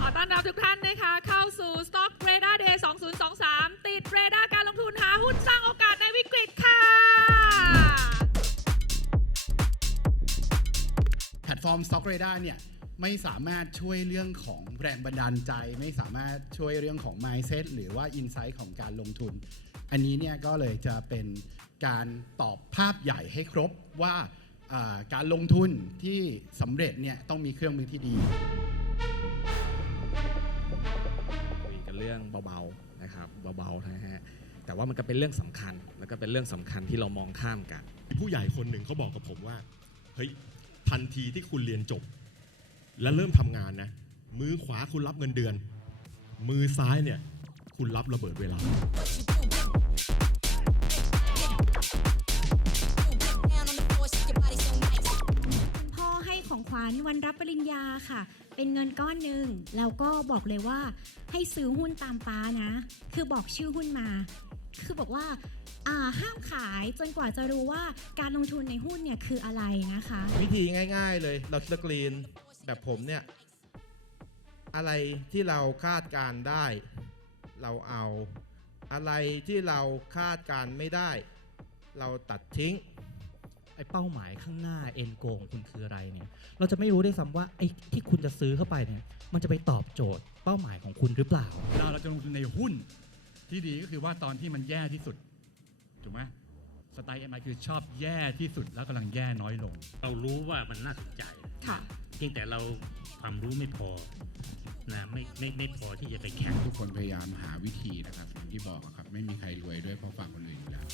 ต้อนรับทุกท่านนะคะ เข้าสู่ Stock Radar Day 2023 ติดเรดาร์การลงทุนหาหุ้นสร้างโอกาสในวิกฤตค่ะ แพลตฟอร์ม Stock Radar เนี่ย ไม่สามารถช่วยเรื่องของแรงบันดาลใจ ไม่สามารถช่วยเรื่องของ mindset หรือว่า insight ของการลงทุน อันนี้เนี่ยก็เลยจะเป็นการตอบภาพใหญ่ให้ครบว่าการลงทุนที่สำเร็จเนี่ยต้องมีเครื่องมือที่ดี รื่องเบาๆนะครับเบาๆนะฮะแต่ว่ามันก็เป็นเรื่องสำคัญแล้วก็เป็นเรื่องสำคัญที่เรามองข้ามกัน ผู้ใหญ่คนหนึ่งเขาบอกกับผมว่าเฮ้ยทันทีที่คุณเรียนจบ และเริ่มทำงานนะมือขวาคุณรับเงินเดือน มือซ้ายเนี่ยคุณรับระเบิดเวลา วัญวันรับปริญญาค่ะ เป็นเงินก้อนหนึ่งแล้วก็บอกเลยว่าให้ซื้อหุ้นตามป้านะ คือบอกชื่อหุ้นมา คือบอกว่าห้ามขายจนกว่าจะรู้ว่าการลงทุนในหุ้นเนี่ยคืออะไรนะคะ วิธีง่ายๆเลยเราสกรีนแบบผมเนี่ยอะไรที่เราคาดการได้ เราเอาอะไรที่เราคาดการไม่ได้ เราตัดทิ้ง อ้เป้าหมายข้างหน้าเอ็นโกของคุณคืออะไรเนี่ย เราจะไม่รู้ได้วยซ้ำว่าไอ้ที่คุณจะซื้อเข้าไปเนี่ย มันจะไปตอบโจทย์เป้าหมายของคุณหรือเปล่าเวลาเราจะลงทุนในหุ้นที่ดีก็คือว่าตอนที่มันแย่ที่สุด ถูกไหมสไตล์ MI คือชอบแย่ที่สุดแล้วกำลังแย่น้อยลง เรารู้ว่ามันน่าสนใจค่ะ เพียงแต่เราความรู้ไม่พอนะไม่ไม่ไม่พอที่จะไปแข่ง ทุกคนพยายามหาวิธีนะครับอย่างที่บอกอะครับ ไม่มีใครรวยด้วยเพราะฝากคนอื่นอยู่แล้ว